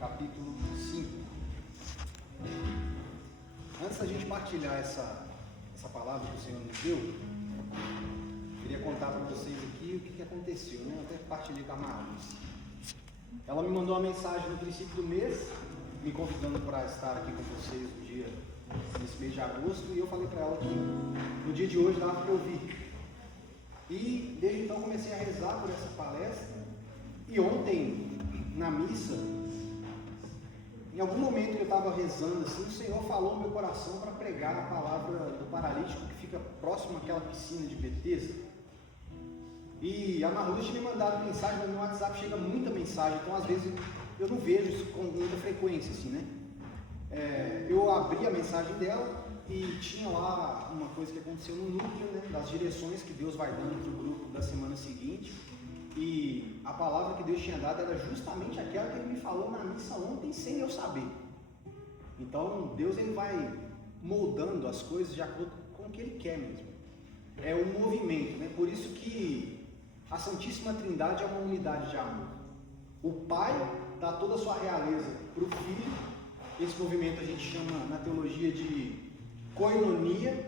capítulo 5. Antes da gente partilhar essa palavra que o Senhor nos deu, queria contar para vocês aqui o que aconteceu, né? Eu até partilhei com a Marluz. Ela me mandou uma mensagem no princípio do mês, me convidando para estar aqui com vocês nesse mês de agosto, e eu falei para ela que no dia de hoje dava para ouvir. E desde então comecei a rezar por essa palestra, e ontem, na missa, em algum momento que eu estava rezando assim, o Senhor falou no meu coração para pregar a palavra do paralítico que fica próximo àquela piscina de Betesda. E a Marluz tinha me mandado mensagem, mas no meu WhatsApp chega muita mensagem, então às vezes eu não vejo isso com muita frequência, assim, né? Eu abri a mensagem dela e tinha lá uma coisa que aconteceu no núcleo, né, das direções que Deus vai dando para o grupo da semana seguinte. E a palavra que Deus tinha dado era justamente aquela que Ele me falou na missa ontem sem eu saber. Então Deus ele vai moldando as coisas de acordo com o que Ele quer mesmo. É um movimento, né? Por isso que a Santíssima Trindade é uma unidade de amor. O Pai dá toda a sua realeza para o Filho. Esse movimento a gente chama na teologia de koinonia.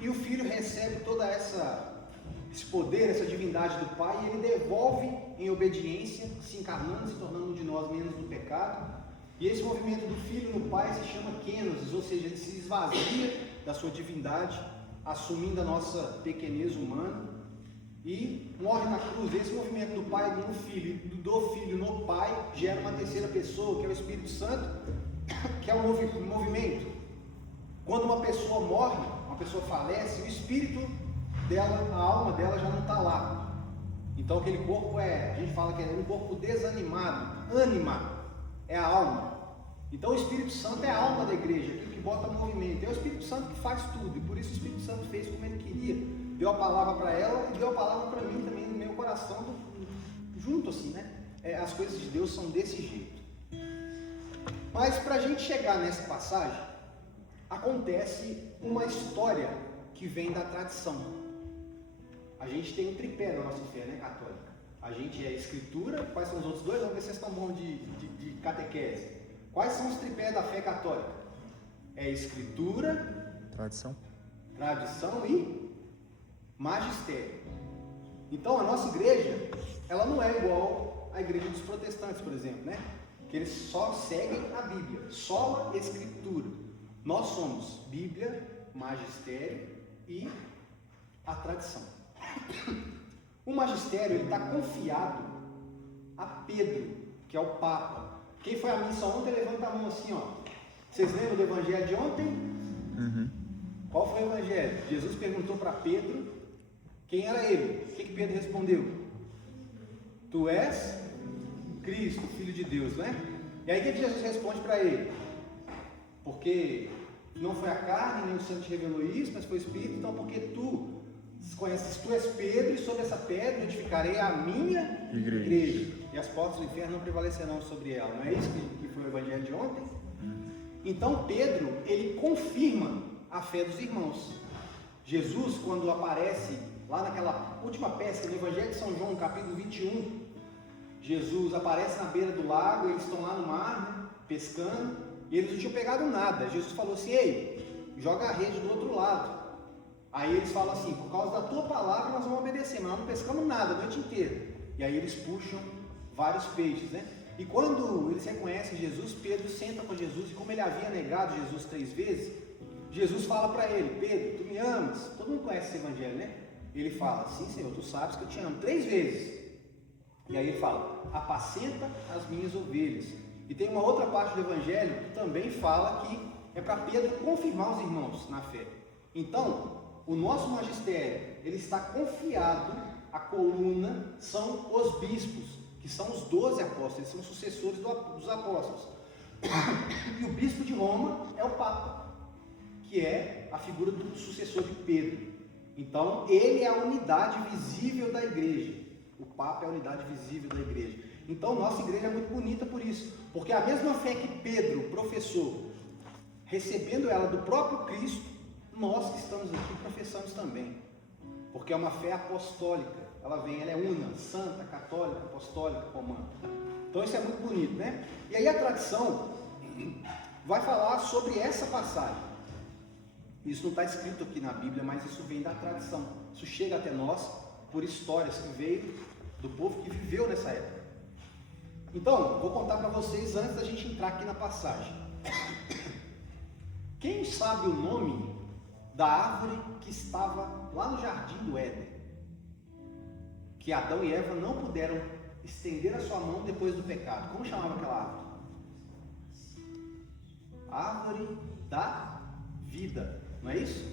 E o Filho recebe toda esse poder, essa divindade do Pai, e Ele devolve em obediência, se encarnando, se tornando um de nós menos do pecado. E esse movimento do Filho no Pai se chama kenosis, ou seja, Ele se esvazia da sua divindade, assumindo a nossa pequenez humana e morre na cruz. Esse movimento do Pai no Filho e do Filho no Pai gera uma terceira pessoa, que é o Espírito Santo, que é um movimento. Quando uma pessoa morre, uma pessoa falece, o Espírito dela, a alma dela já não está lá. Então aquele corpo a gente fala que é um corpo desanimado. Ânima é a alma. Então o Espírito Santo é a alma da igreja, aquilo que bota movimento. É o Espírito Santo que faz tudo, e por isso o Espírito Santo fez como ele queria. Deu a palavra para ela e deu a palavra para mim também no meu coração, junto assim, né? As coisas de Deus são desse jeito. Mas para a gente chegar nessa passagem, acontece uma história que vem da tradição. A gente tem um tripé na nossa fé, né, católica. A gente é Escritura. Quais são os outros dois? Vamos ver se vocês estão bons de catequese. Quais são os tripés da fé católica? É Escritura, tradição e magistério. Então a nossa igreja, ela não é igual à igreja dos protestantes, por exemplo, né? Que eles só seguem a Bíblia, só a Escritura. Nós somos Bíblia, magistério e a tradição. O magistério está confiado a Pedro, que é o Papa. Quem foi à missa ontem, levanta a mão assim, ó. Vocês lembram do evangelho de ontem? Uhum. Qual foi o evangelho? Jesus perguntou para Pedro quem era ele. O que Pedro respondeu? Tu és Cristo, Filho de Deus, né? E aí o que Jesus responde para ele? Porque não foi a carne, nem o sangue te revelou isso, mas foi o Espírito. Então porque tu conheces, tu és Pedro, e sobre essa pedra edificarei a minha igreja. E as portas do inferno não prevalecerão sobre ela. Não é isso que foi o evangelho de ontem? Então Pedro, ele confirma a fé dos irmãos. Jesus, quando aparece lá naquela última pesca no evangelho de São João, capítulo 21, Jesus aparece na beira do lago, eles estão lá no mar, né, pescando, e eles não tinham pegado nada. Jesus falou assim: ei, joga a rede do outro lado. Aí eles falam assim: por causa da tua palavra nós vamos obedecer, mas nós não pescamos nada a noite inteira. E aí eles puxam vários peixes, né? E quando eles reconhecem Jesus, Pedro senta com Jesus, e como ele havia negado Jesus 3 vezes, Jesus fala para ele: Pedro, tu me amas? Todo mundo conhece esse evangelho, né? Ele fala: sim, Senhor, tu sabes que eu te amo, 3 vezes. E aí ele fala: apacenta as minhas ovelhas. E tem uma outra parte do evangelho que também fala que é para Pedro confirmar os irmãos na fé. Então, o nosso magistério, ele está confiado, a coluna são os bispos, que são os 12 apóstolos, eles são sucessores dos apóstolos. E o bispo de Roma é o Papa, que é a figura do sucessor de Pedro. Então, ele é a unidade visível da igreja. O Papa é a unidade visível da igreja. Então, nossa igreja é muito bonita por isso, porque a mesma fé que Pedro professou, recebendo ela do próprio Cristo, nós que estamos aqui professamos também, porque é uma fé apostólica. Ela é una, santa, católica, apostólica, romana. Então isso é muito bonito, né? E aí a tradição vai falar sobre essa passagem. Isso não está escrito aqui na Bíblia, mas isso vem da tradição. Isso chega até nós por histórias que veio do povo que viveu nessa época. Então, vou contar para vocês antes da gente entrar aqui na passagem. Quem sabe o nome da árvore que estava lá no jardim do Éden? Que Adão e Eva não puderam estender a sua mão depois do pecado. Como chamava aquela árvore? Árvore da vida, não é isso?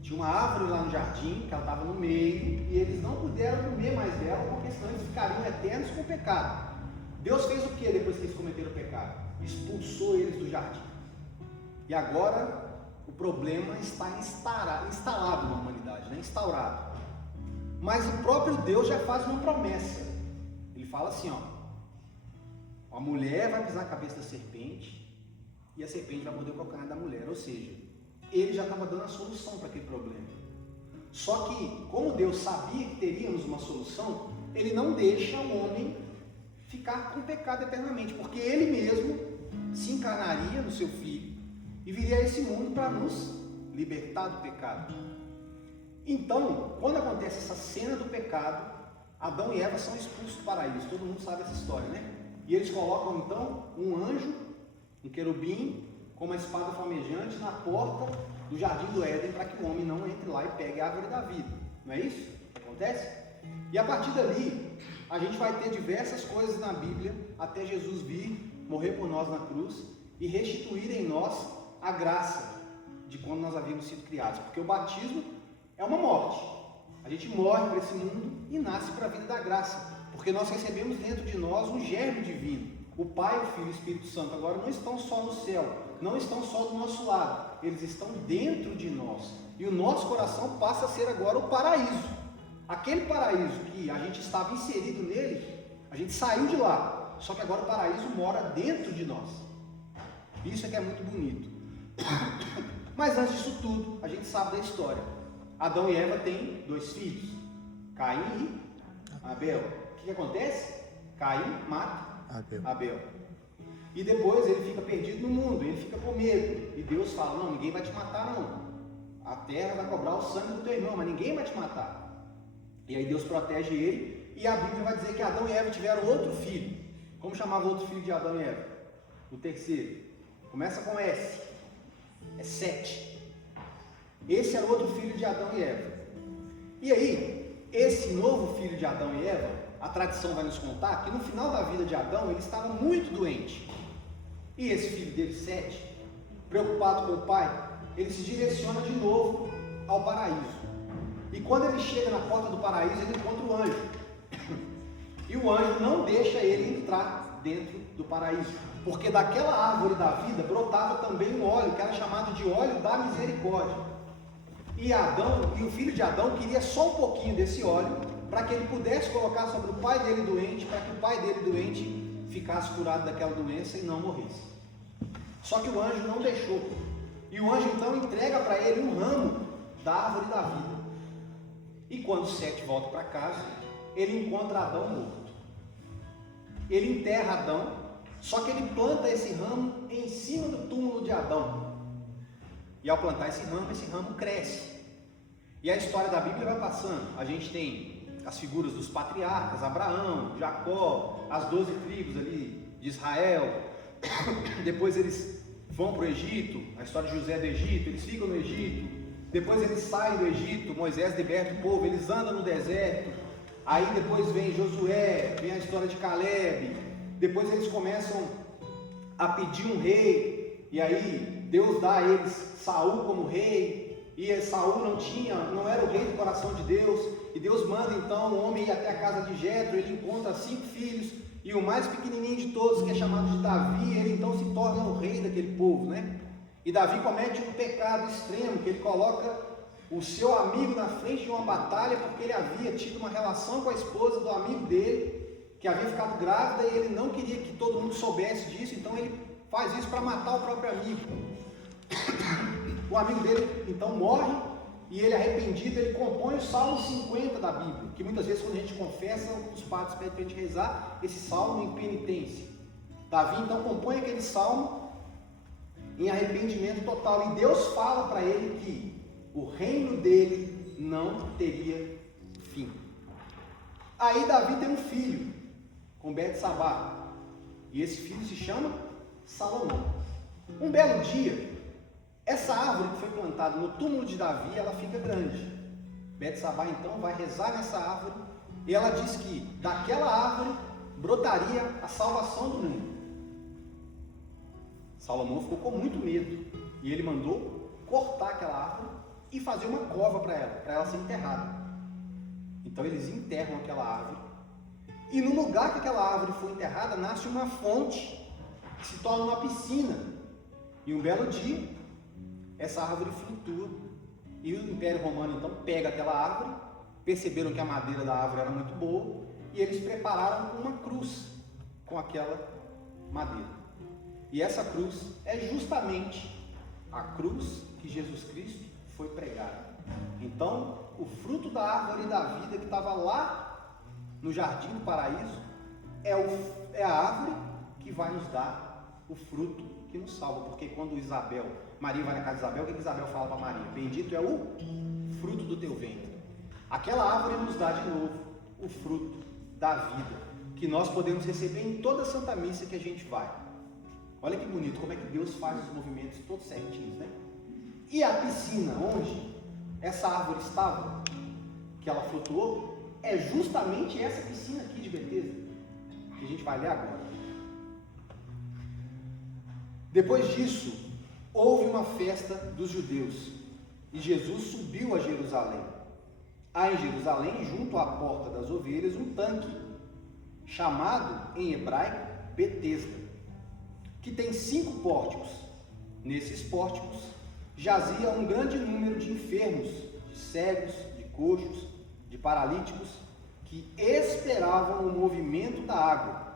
Tinha uma árvore lá no jardim, que ela estava no meio, e eles não puderam comer mais dela, porque senão eles ficariam eternos com o pecado. Deus fez o que depois que eles cometeram o pecado? Expulsou eles do jardim. E agora o problema está instalado na humanidade, né? Instaurado. Mas o próprio Deus já faz uma promessa. Ele fala assim, ó, a mulher vai pisar a cabeça da serpente e a serpente vai morder o calcanhar da mulher. Ou seja, ele já estava dando a solução para aquele problema. Só que, como Deus sabia que teríamos uma solução, ele não deixa o homem ficar com o pecado eternamente, porque ele mesmo se encarnaria no seu filho e viria a esse mundo para nos libertar do pecado. Então, quando acontece essa cena do pecado, Adão e Eva são expulsos do paraíso. Todo mundo sabe essa história, né? E eles colocam então um anjo, um querubim, com uma espada flamejante na porta do jardim do Éden, para que o homem não entre lá e pegue a árvore da vida. Não é isso que acontece? E a partir dali, a gente vai ter diversas coisas na Bíblia, até Jesus vir, morrer por nós na cruz e restituir em nós a graça de quando nós havíamos sido criados. Porque o batismo é uma morte. A gente morre para esse mundo e nasce para a vida da graça. Porque nós recebemos dentro de nós um germe divino. O Pai, o Filho e o Espírito Santo agora não estão só no céu, não estão só do nosso lado, eles estão dentro de nós. E o nosso coração passa a ser agora o paraíso. Aquele paraíso que a gente estava inserido nele, a gente saiu de lá, só que agora o paraíso mora dentro de nós. Isso é que é muito bonito. Mas antes disso tudo, a gente sabe da história. Adão e Eva têm 2 filhos, Caim e Abel. O que acontece? Caim mata Abel. E depois ele fica perdido no mundo, ele fica com medo. E Deus fala, não, ninguém vai te matar não. A terra vai cobrar o sangue do teu irmão, mas ninguém vai te matar. E aí Deus protege ele, e a Bíblia vai dizer que Adão e Eva tiveram outro filho. Como chamava o outro filho de Adão e Eva? O terceiro. Começa com S. É Sete. Esse era o outro filho de Adão e Eva. E aí, esse novo filho de Adão e Eva, a tradição vai nos contar que no final da vida de Adão, ele estava muito doente. E esse filho dele, Sete, preocupado com o pai, ele se direciona de novo ao paraíso. E quando ele chega na porta do paraíso, ele encontra o anjo. E o anjo não deixa ele entrar dentro do paraíso, porque daquela árvore da vida brotava também um óleo, que era chamado de óleo da misericórdia. E Adão, e o filho de Adão queria só um pouquinho desse óleo, para que ele pudesse colocar sobre o pai dele doente, para que o pai dele doente ficasse curado daquela doença e não morresse. Só que o anjo não deixou. E o anjo então entrega para ele um ramo da árvore da vida. E quando Sete volta para casa, ele encontra Adão morto. Ele enterra Adão, só que ele planta esse ramo em cima do túmulo de Adão. E ao plantar esse ramo cresce. E a história da Bíblia vai passando. A gente tem as figuras dos patriarcas, Abraão, Jacó, as 12 tribos ali de Israel. Depois eles vão para o Egito, a história de José do Egito, eles ficam no Egito. Depois eles saem do Egito, Moisés liberta o povo, eles andam no deserto. Aí depois vem Josué, vem a história de Caleb. Depois eles começam a pedir um rei. E aí Deus dá a eles Saul como rei. E Saul não era o rei do coração de Deus. E Deus manda então o homem ir até a casa de Jetro. Ele encontra 5 filhos. E o mais pequenininho de todos, que é chamado de Davi, ele então se torna o rei daquele povo, né? E Davi comete um pecado extremo, que ele coloca o seu amigo na frente de uma batalha, porque ele havia tido uma relação com a esposa do amigo dele, que havia ficado grávida, e ele não queria que todo mundo soubesse disso, então ele faz isso para matar o próprio amigo. O amigo dele então morre, e ele arrependido, ele compõe o Salmo 50 da Bíblia, que muitas vezes quando a gente confessa, os padres pedem para a gente rezar esse salmo em penitência. Davi então compõe aquele salmo em arrependimento total, e Deus fala para ele que o reino dele não teria fim. Aí Davi tem um filho com Betsabá, e esse filho se chama Salomão. Um belo dia, essa árvore que foi plantada no túmulo de Davi, ela fica grande. Betsabá então vai rezar nessa árvore, e ela diz que daquela árvore brotaria a salvação do mundo. Salomão ficou com muito medo, e ele mandou cortar aquela árvore e fazer uma cova para ela ser enterrada. Então eles enterram aquela árvore, e no lugar que aquela árvore foi enterrada, nasce uma fonte, que se torna uma piscina. E um belo dia, essa árvore flutua, e o Império Romano então pega aquela árvore, perceberam que a madeira da árvore era muito boa, e eles prepararam uma cruz com aquela madeira. E essa cruz é justamente a cruz que Jesus Cristo foi pregado. Então, o fruto da árvore da vida que estava lá no jardim do paraíso é a árvore que vai nos dar o fruto que nos salva. Porque quando Maria vai na casa de Isabel, o que Isabel fala para Maria? Bendito é o fruto do teu ventre. Aquela árvore nos dá de novo o fruto da vida, que nós podemos receber em toda a Santa Missa que a gente vai. Olha que bonito, como é que Deus faz os movimentos todos certinhos, né? E a piscina onde essa árvore estava, que ela flutuou, é justamente essa piscina aqui de Betesda, que a gente vai ler agora. Depois disso, houve uma festa dos judeus, e Jesus subiu a Jerusalém. Há em Jerusalém, junto à porta das ovelhas, um tanque, chamado em hebraico Betesda, que tem 5 pórticos. Nesses pórticos jazia um grande número de enfermos, de cegos, de coxos, de paralíticos, que esperavam o movimento da água,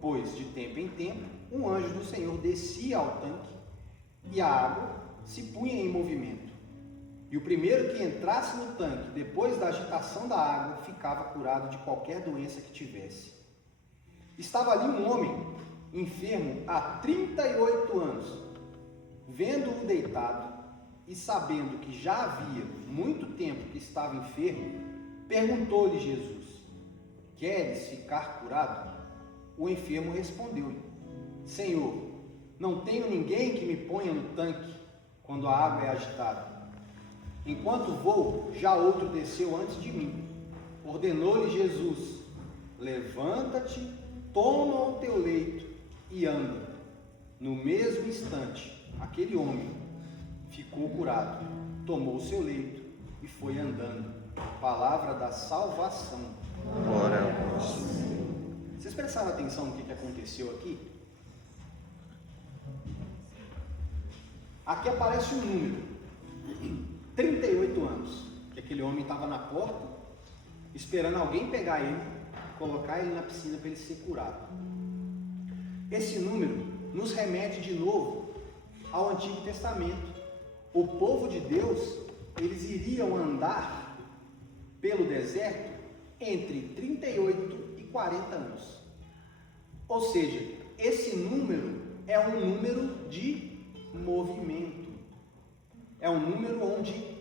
pois de tempo em tempo um anjo do Senhor descia ao tanque e a água se punha em movimento. E o primeiro que entrasse no tanque, depois da agitação da água, ficava curado de qualquer doença que tivesse. Estava ali um homem enfermo há 38 anos. Vendo-o deitado e sabendo que já havia muito tempo que estava enfermo, perguntou-lhe Jesus: queres ficar curado? O enfermo respondeu-lhe: Senhor, não tenho ninguém que me ponha no tanque quando a água é agitada. Enquanto vou, já outro desceu antes de mim. Ordenou-lhe Jesus: levanta-te, toma o teu leito e anda. No mesmo instante, aquele homem ficou curado, tomou o seu leito e foi andando. Palavra da salvação. Glória a Deus. Vocês prestaram atenção no que aconteceu aqui? Aqui aparece um número, 38 anos, que aquele homem estava na porta, esperando alguém pegar ele, colocar ele na piscina para ele ser curado. Esse número nos remete de novo ao Antigo Testamento. O povo de Deus, eles iriam andar pelo deserto entre 38 e 40 anos. Ou seja, esse número é um número de movimento. É um número onde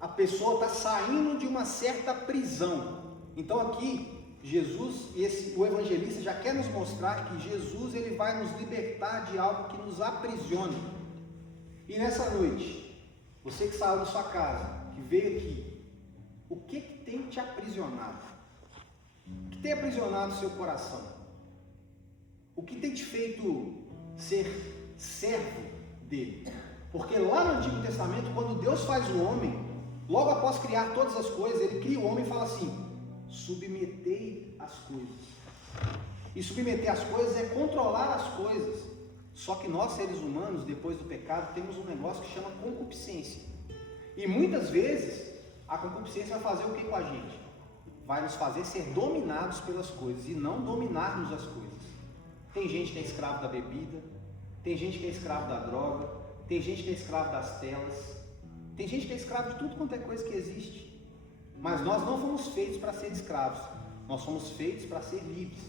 a pessoa está saindo de uma certa prisão. Então aqui, Jesus, o evangelista já quer nos mostrar que Jesus ele vai nos libertar de algo que nos aprisiona. E nessa noite, você que saiu da sua casa, que veio aqui, o que tem te aprisionado? O que tem aprisionado o seu coração? O que tem te feito ser servo dele? Porque lá no Antigo Testamento, quando Deus faz o homem, logo após criar todas as coisas, ele cria o homem e fala assim: submetei as coisas. E submeter as coisas é controlar as coisas. Só que nós, seres humanos, depois do pecado, temos um negócio que chama concupiscência. E muitas vezes, a concupiscência vai fazer o que com a gente? Vai nos fazer ser dominados pelas coisas e não dominarmos as coisas. Tem gente que é escravo da bebida, tem gente que é escravo da droga, tem gente que é escravo das telas. Tem gente que é escravo de tudo quanto é coisa que existe. Mas nós não fomos feitos para ser escravos. Nós fomos feitos para ser livres.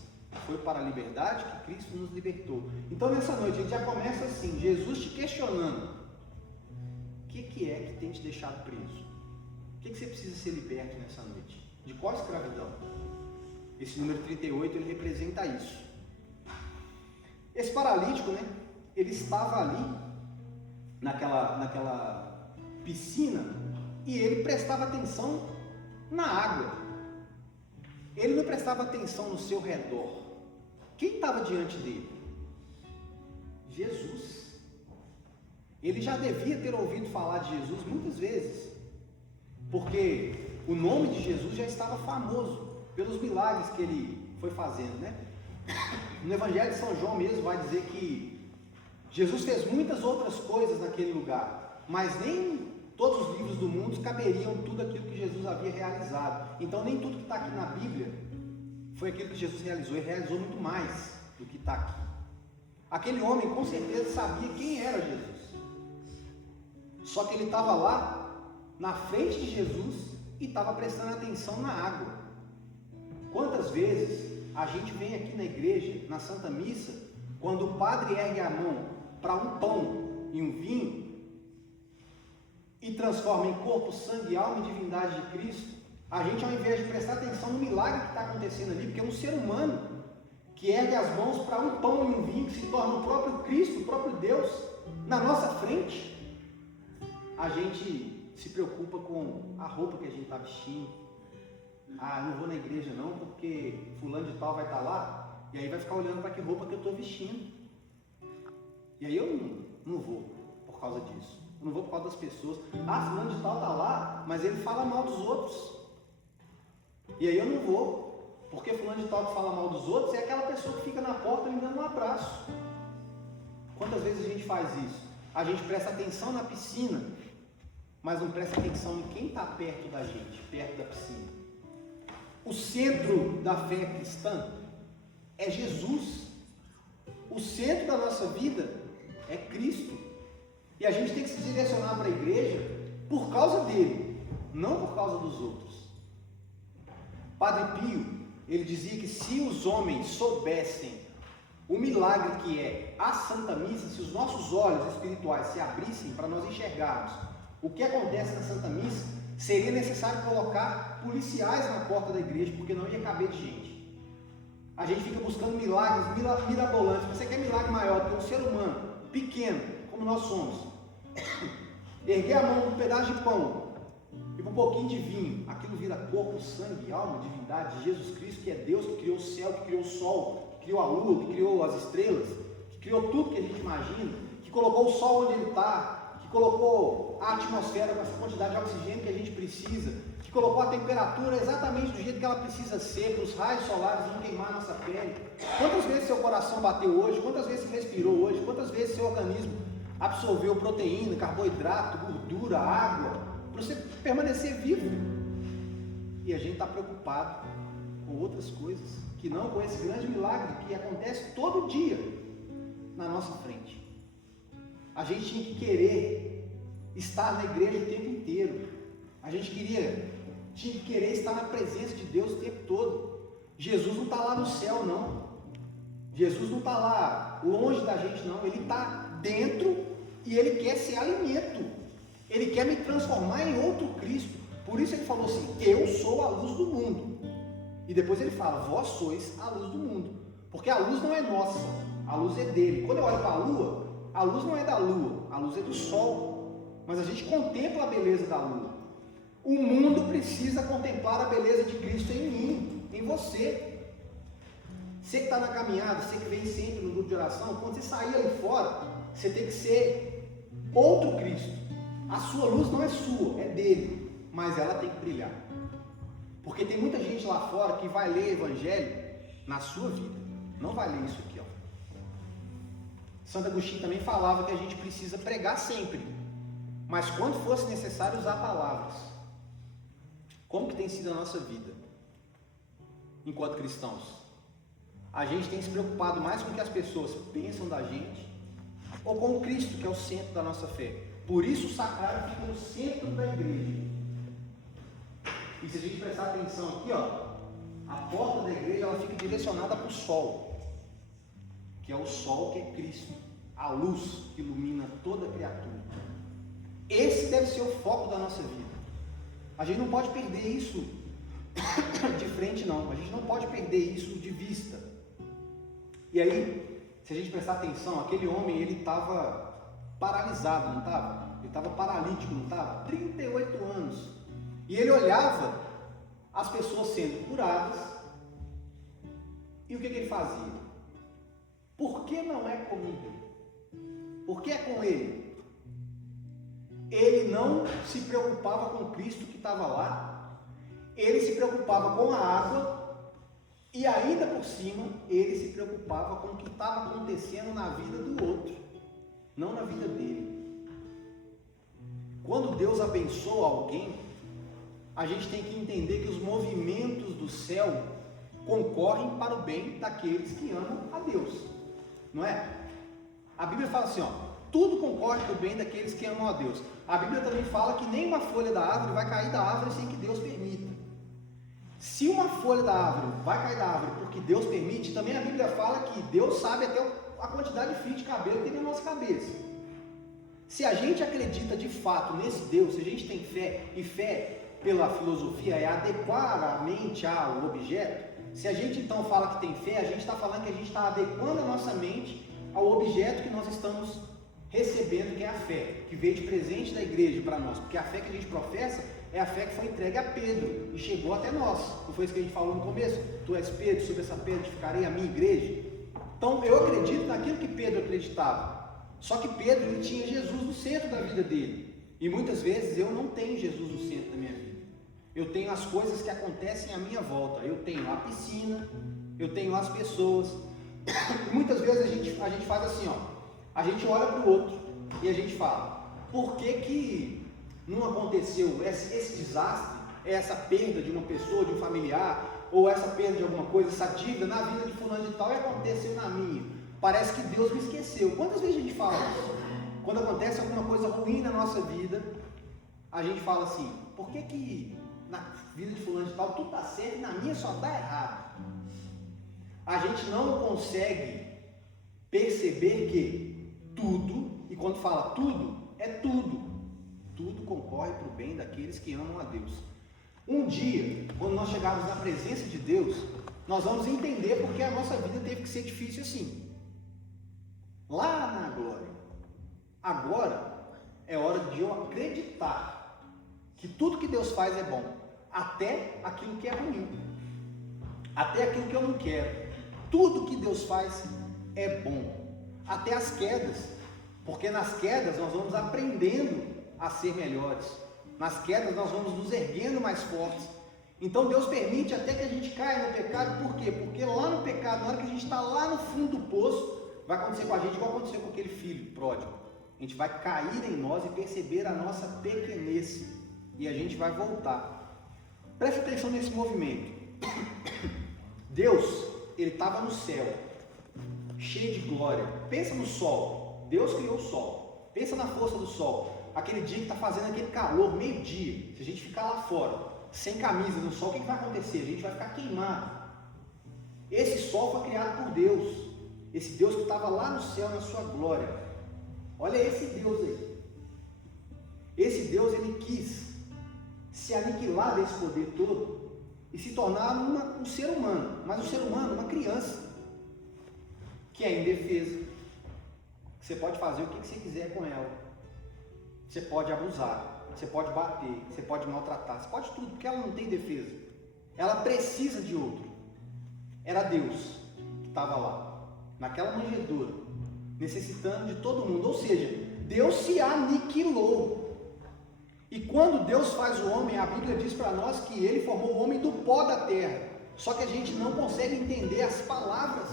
Foi para a liberdade que Cristo nos libertou. Então nessa noite a gente já começa assim, Jesus te questionando. O que é que tem te deixado preso? O que você precisa ser liberto nessa noite? De qual escravidão? Esse número 38, ele representa isso. Esse paralítico, né? Ele estava ali, naquela piscina, e ele prestava atenção na água. Ele não prestava atenção no seu redor. Quem estava diante dele? Jesus. Ele já devia ter ouvido falar de Jesus muitas vezes, porque o nome de Jesus já estava famoso pelos milagres que ele foi fazendo, né? No Evangelho de São João mesmo vai dizer que Jesus fez muitas outras coisas naquele lugar, mas nem todos os livros do mundo caberiam tudo aquilo que Jesus havia realizado. Então nem tudo que está aqui na Bíblia foi aquilo que Jesus realizou. Ele realizou muito mais do que está aqui. Aquele homem com certeza sabia quem era Jesus, só que ele estava lá na frente de Jesus e estava prestando atenção na água. Quantas vezes a gente vem aqui na igreja, na Santa Missa, quando o padre ergue a mão para um pão e um vinho e transforma em corpo, sangue, alma e divindade de Cristo, a gente, ao invés de prestar atenção no milagre que está acontecendo ali, porque é um ser humano que ergue as mãos para um pão e um vinho que se torna o próprio Cristo, o próprio Deus, na nossa frente, a gente se preocupa com a roupa que a gente está vestindo. Ah, não vou na igreja não, porque fulano de tal vai estar lá, e aí vai ficar olhando para que roupa que eu estou vestindo. E aí eu não vou por causa disso. Eu não vou por causa das pessoas. Ah, fulano de tal está lá, mas ele fala mal dos outros. E aí eu não vou, porque fulano de tal que fala mal dos outros é aquela pessoa que fica na porta me dando um abraço. Quantas vezes a gente faz isso? A gente presta atenção na piscina, mas não presta atenção em quem está perto da gente, perto da piscina. O centro da fé cristã é Jesus. O centro da nossa vida é Cristo. E a gente tem que se direcionar para a igreja por causa dele, não por causa dos outros. Padre Pio, ele dizia que se os homens soubessem o milagre que é a Santa Missa, se os nossos olhos espirituais se abrissem para nós enxergarmos o que acontece na Santa Missa, seria necessário colocar policiais na porta da igreja, porque não ia caber de gente. A gente fica buscando milagres mirabolantes. Você quer milagre maior do que um ser humano pequeno, como nós somos, erguer a mão um pedaço de pão e um pouquinho de vinho, aquilo vira corpo, sangue, alma, divindade de Jesus Cristo, que é Deus, que criou o céu, que criou o sol, que criou a lua, que criou as estrelas, que criou tudo que a gente imagina, que colocou o sol onde ele está, que colocou a atmosfera com essa quantidade de oxigênio que a gente precisa, que colocou a temperatura exatamente do jeito que ela precisa ser, para os raios solares não queimar a nossa pele. Quantas vezes seu coração bateu hoje? Quantas vezes você respirou hoje? Quantas vezes seu organismo absorveu proteína, carboidrato, gordura, água, para você permanecer vivo? E a gente está preocupado com outras coisas, que não com esse grande milagre que acontece todo dia na nossa frente. A gente tinha que querer estar na igreja o tempo inteiro. A gente tinha que querer estar na presença de Deus o tempo todo. Jesus não está lá no céu, não. Jesus não está lá longe da gente, não. Ele está dentro e Ele quer ser alimento. Ele quer me transformar em outro Cristo. Por isso Ele falou assim: eu sou a luz do mundo. E depois Ele fala: vós sois a luz do mundo. Porque a luz não é nossa, a luz é dele. Quando eu olho para a lua, a luz não é da lua, a luz é do sol. Mas a gente contempla a beleza da lua. O mundo precisa contemplar a beleza de Cristo em mim, em você. Você que está na caminhada, você que vem sempre no grupo de oração, quando você sair ali fora, você tem que ser outro Cristo. A sua luz não é sua, é dele, mas ela tem que brilhar. Porque tem muita gente lá fora que vai ler Evangelho na sua vida, não vai ler isso aqui, ó. Santo Agostinho também falava que a gente precisa pregar sempre, mas quando fosse necessário usar palavras. Como que tem sido a nossa vida enquanto cristãos? A gente tem se preocupado mais com o que as pessoas pensam da gente ou com o Cristo, que é o centro da nossa fé? Por isso o sacrário fica no centro da igreja. E se a gente prestar atenção aqui, ó, a porta da igreja ela fica direcionada para o sol, que é o sol que é Cristo, a luz que ilumina toda a criatura. Esse deve ser o foco da nossa vida. A gente não pode perder isso de frente, não. A gente não pode perder isso de vista. E aí, se a gente prestar atenção, aquele homem, ele estava paralisado, não estava? Ele estava paralítico, não estava? 38 anos. E ele olhava as pessoas sendo curadas. E o que ele fazia? Por que não é comigo? Por que é com ele? Ele não se preocupava com Cristo que estava lá. Ele se preocupava com a água. E ainda por cima, ele se preocupava com o que estava acontecendo na vida do outro, não na vida dele. Quando Deus abençoa alguém, a gente tem que entender que os movimentos do céu concorrem para o bem daqueles que amam a Deus, não é? A Bíblia fala assim, ó, tudo concorre para o bem daqueles que amam a Deus. A Bíblia também fala que nem uma folha da árvore vai cair da árvore sem que Deus permita. Se uma folha da árvore vai cair da árvore porque Deus permite, também a Bíblia fala que Deus sabe até a quantidade de fio de cabelo que tem na nossa cabeça. Se a gente acredita de fato nesse Deus, se a gente tem fé, e fé pela filosofia é adequar a mente ao objeto, se a gente então fala que tem fé, a gente está falando que a gente está adequando a nossa mente ao objeto que nós estamos recebendo, que é a fé, que veio de presente da igreja para nós, porque a fé que a gente professa é a fé que foi entregue a Pedro e chegou até nós. Não foi isso que a gente falou no começo? Tu és Pedro, sobre essa pedra edificarei a minha igreja. Então eu acredito naquilo que Pedro acreditava. Só que Pedro, ele tinha Jesus no centro da vida dele. E muitas vezes eu não tenho Jesus no centro da minha vida. Eu tenho as coisas que acontecem à minha volta. Eu tenho a piscina, eu tenho as pessoas. E muitas vezes a gente faz assim, ó. A gente olha para o outro e a gente fala, por que não aconteceu esse desastre, essa perda de uma pessoa, de um familiar, ou essa perda de alguma coisa, essa dívida na vida de fulano de tal e aconteceu na minha? Parece que Deus me esqueceu. Quantas vezes a gente fala isso? Quando acontece alguma coisa ruim na nossa vida, a gente fala assim, por que na vida de fulano de tal tudo está certo e na minha só está errado? A gente não consegue perceber que tudo, e quando fala tudo, é tudo. Tudo concorre para o bem daqueles que amam a Deus. Um dia, quando nós chegarmos na presença de Deus, nós vamos entender porque a nossa vida teve que ser difícil assim. Lá na glória. Agora é hora de eu acreditar que tudo que Deus faz é bom, até aquilo que é ruim, até aquilo que eu não quero. Tudo que Deus faz é bom. Até as quedas, porque nas quedas nós vamos aprendendo a ser melhores, nas quedas nós vamos nos erguendo mais fortes. Então Deus permite até que a gente caia no pecado, por quê? Porque lá no pecado, na hora que a gente está lá no fundo do poço, vai acontecer com a gente igual aconteceu com aquele filho pródigo. A gente vai cair em nós e perceber a nossa pequenez, e a gente vai voltar. Preste atenção nesse movimento. Deus, ele estava no céu, cheio de glória. Pensa no sol. Deus criou o sol. Pensa na força do sol. Aquele dia que está fazendo aquele calor, meio-dia. Se a gente ficar lá fora, sem camisa no sol, o que vai acontecer? A gente vai ficar queimado. Esse sol foi criado por Deus. Esse Deus que estava lá no céu, na sua glória. Olha esse Deus aí. Esse Deus, ele quis se aniquilar desse poder todo e se tornar um ser humano. Mas um ser humano, uma criança, que é indefesa. Você pode fazer o que você quiser com ela. Você pode abusar, você pode bater, você pode maltratar, você pode tudo, porque ela não tem defesa. Ela precisa de outro. Era Deus que estava lá, naquela manjedoura, necessitando de todo mundo. Ou seja, Deus se aniquilou. E quando Deus faz o homem, a Bíblia diz para nós que ele formou o homem do pó da terra. Só que a gente não consegue entender as palavras.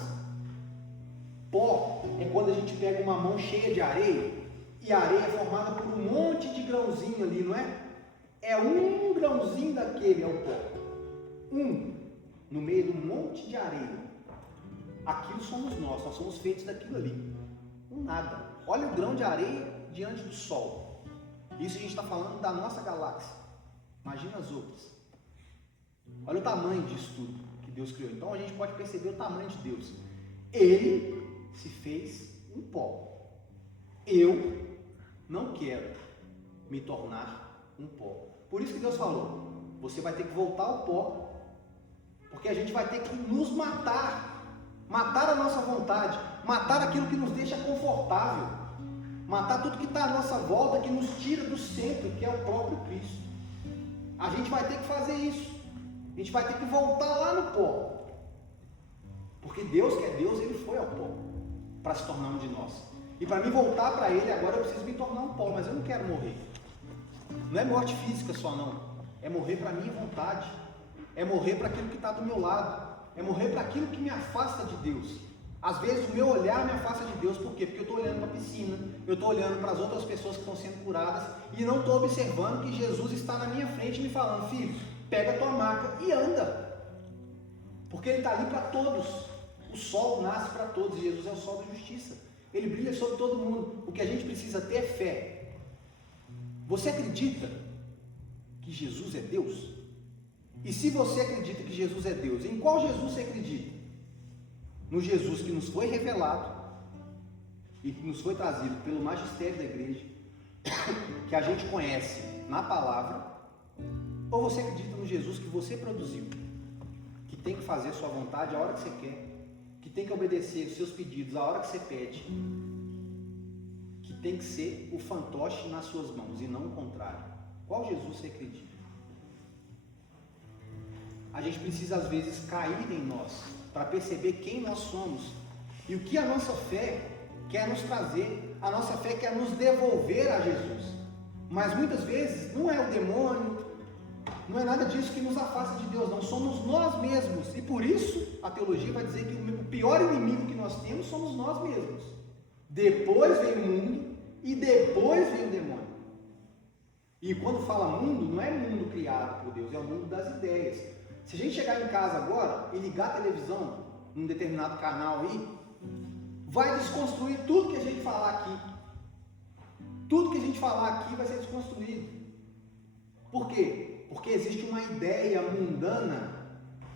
Pó é quando a gente pega uma mão cheia de areia, e a areia é formada por um monte de grãozinho ali, não é? É um grãozinho daquele, é o pó. No meio de um monte de areia. Aquilo somos nós somos feitos daquilo ali. Um nada. Olha o grão de areia diante do sol. Isso a gente está falando da nossa galáxia. Imagina as outras. Olha o tamanho disso tudo que Deus criou. Então a gente pode perceber o tamanho de Deus. Ele se fez um pó. Eu não quero me tornar um pó. Por isso que Deus falou, você vai ter que voltar ao pó, porque a gente vai ter que nos matar, matar a nossa vontade, matar aquilo que nos deixa confortável, matar tudo que está à nossa volta, que nos tira do centro, que é o próprio Cristo. A gente vai ter que fazer isso, a gente vai ter que voltar lá no pó, porque Deus, que é Deus, Ele foi ao pó, para se tornar um de nós. E para mim voltar para Ele, agora eu preciso me tornar um pó, mas eu não quero morrer. Não é morte física só não, é morrer para a minha vontade, é morrer para aquilo que está do meu lado, é morrer para aquilo que me afasta de Deus. Às vezes o meu olhar me afasta de Deus, por quê? Porque eu estou olhando para a piscina, eu estou olhando para as outras pessoas que estão sendo curadas e não estou observando que Jesus está na minha frente me falando, filho, pega a tua maca e anda, porque Ele está ali para todos. O sol nasce para todos e Jesus é o sol da justiça, Ele brilha sobre todo mundo. O que a gente precisa ter é fé. Você acredita que Jesus é Deus? E se você acredita que Jesus é Deus, em qual Jesus você acredita? No Jesus que nos foi revelado e que nos foi trazido pelo magistério da igreja, que a gente conhece na palavra, ou você acredita no Jesus que você produziu, que tem que fazer a sua vontade a hora que você quer, que tem que obedecer os seus pedidos a hora que você pede, que tem que ser o fantoche nas suas mãos e não o contrário? Qual Jesus você acredita? A gente precisa às vezes cair em nós para perceber quem nós somos e o que a nossa fé quer nos trazer. A nossa fé quer nos devolver a Jesus, mas muitas vezes não é o demônio, não é nada disso que nos afasta de Deus, não, somos nós mesmos. E por isso a teologia vai dizer que o pior inimigo que nós temos somos nós mesmos. Depois vem o mundo e depois vem o demônio. E quando fala mundo, não é mundo criado por Deus, é o mundo das ideias. Se a gente chegar em casa agora e ligar a televisão num determinado canal aí, vai desconstruir tudo que a gente falar aqui. Tudo que a gente falar aqui vai ser desconstruído. Por quê? Porque existe uma ideia mundana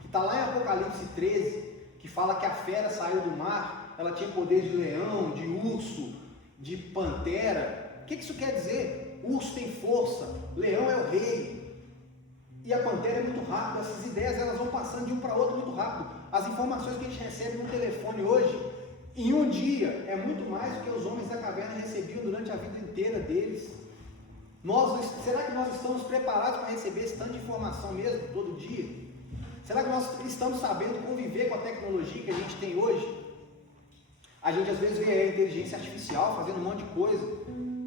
que está lá em Apocalipse 13, que fala que a fera saiu do mar, ela tinha poder de leão, de urso, de pantera. O que isso quer dizer? Urso tem força, leão é o rei. E a pantera é muito rápida, essas ideias elas vão passando de um para outro muito rápido. As informações que a gente recebe no telefone hoje, em um dia, é muito mais do que os homens da caverna recebiam durante a vida inteira deles. Será que nós estamos preparados para receber esse tanto de informação mesmo, todo dia? Será que nós estamos sabendo conviver com a tecnologia que a gente tem hoje? A gente às vezes vê a inteligência artificial fazendo um monte de coisa,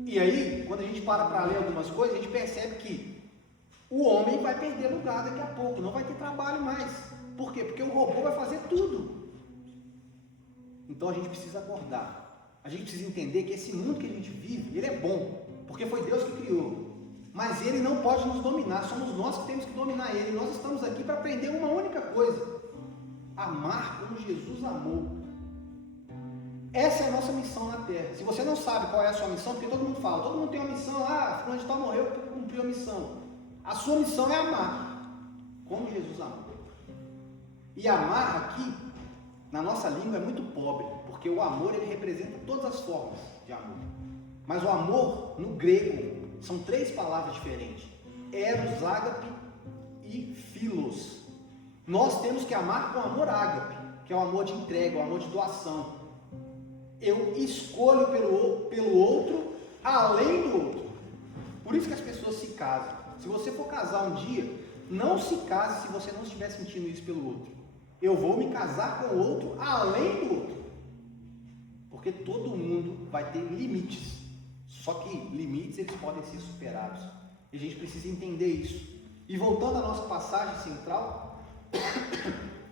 e aí, quando a gente para ler algumas coisas, a gente percebe que o homem vai perder lugar daqui a pouco, não vai ter trabalho mais. Por quê? Porque o robô vai fazer tudo. Então a gente precisa acordar. A gente precisa entender que esse mundo que a gente vive, ele é bom, porque foi Deus que criou. Mas ele não pode nos dominar, somos nós que temos que dominar ele. Nós estamos aqui para aprender uma única coisa: amar como Jesus amou. Essa é a nossa missão na Terra. Se você não sabe qual é a sua missão, porque todo mundo fala, todo mundo tem uma missão, fulano de tal morreu porque cumpriu a missão. A sua missão é amar, como Jesus amou. E amar aqui, na nossa língua, é muito pobre, porque o amor ele representa todas as formas de amor. Mas o amor, no grego, são 3 palavras diferentes: eros, ágape e philos. Nós temos que amar com amor ágape, que é o amor de entrega, o amor de doação. Eu escolho pelo outro, além do outro. Por isso que as pessoas se casam. Se você for casar um dia, não se case se você não estiver sentindo isso pelo outro. Eu vou me casar com o outro, além do outro. Porque todo mundo vai ter limites. Só que limites eles podem ser superados. E a gente precisa entender isso. E voltando à nossa passagem central,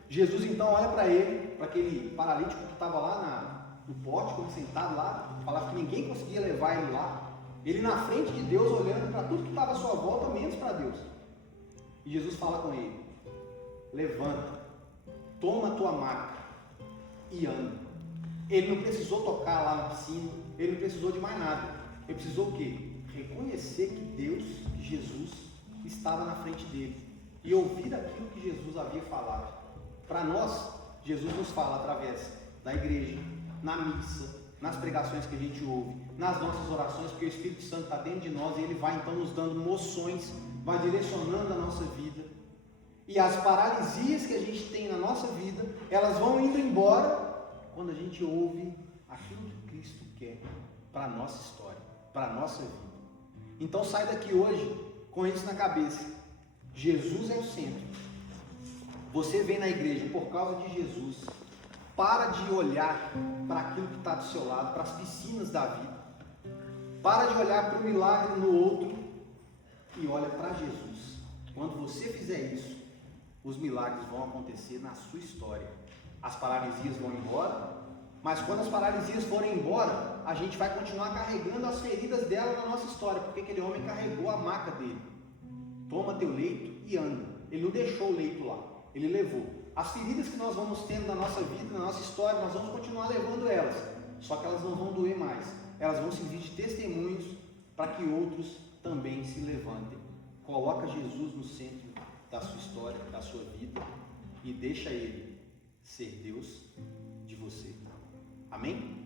Jesus então olha para ele, para aquele paralítico que estava lá no pórtico, sentado lá, falava que ninguém conseguia levar ele lá. Ele na frente de Deus, olhando para tudo que estava à sua volta, menos para Deus. E Jesus fala com ele: levanta, toma a tua maca e anda. Ele não precisou tocar lá na piscina, ele não precisou de mais nada. Ele precisou o quê? reconhecer que Deus, que Jesus, estava na frente dele e ouvir aquilo que Jesus havia falado. Para nós, Jesus nos fala através da igreja, na missa, nas pregações que a gente ouve, nas nossas orações, porque o Espírito Santo está dentro de nós e ele vai então nos dando moções, vai direcionando a nossa vida. E as paralisias que a gente tem na nossa vida, elas vão indo embora quando a gente ouve aquilo que Cristo quer para a nossa história, para a nossa vida. Então sai daqui hoje com isso na cabeça. Jesus é o centro. Você vem na igreja por causa de Jesus. Para de olhar para aquilo que está do seu lado, para as piscinas da vida. Para de olhar para o milagre no outro e olha para Jesus. Quando você fizer isso, os milagres vão acontecer na sua história. As paralisias vão embora, mas quando as paralisias forem embora, a gente vai continuar carregando as feridas dela na nossa história, porque aquele homem carregou a maca dele. Toma teu leito e anda. Ele não deixou o leito lá, ele levou. As feridas que nós vamos tendo na nossa vida, na nossa história, nós vamos continuar levando elas, só que elas não vão doer mais. Elas vão servir de testemunhos para que outros também se levantem. Coloca Jesus no centro da sua história, da sua vida e deixa Ele ser Deus de você. Amém?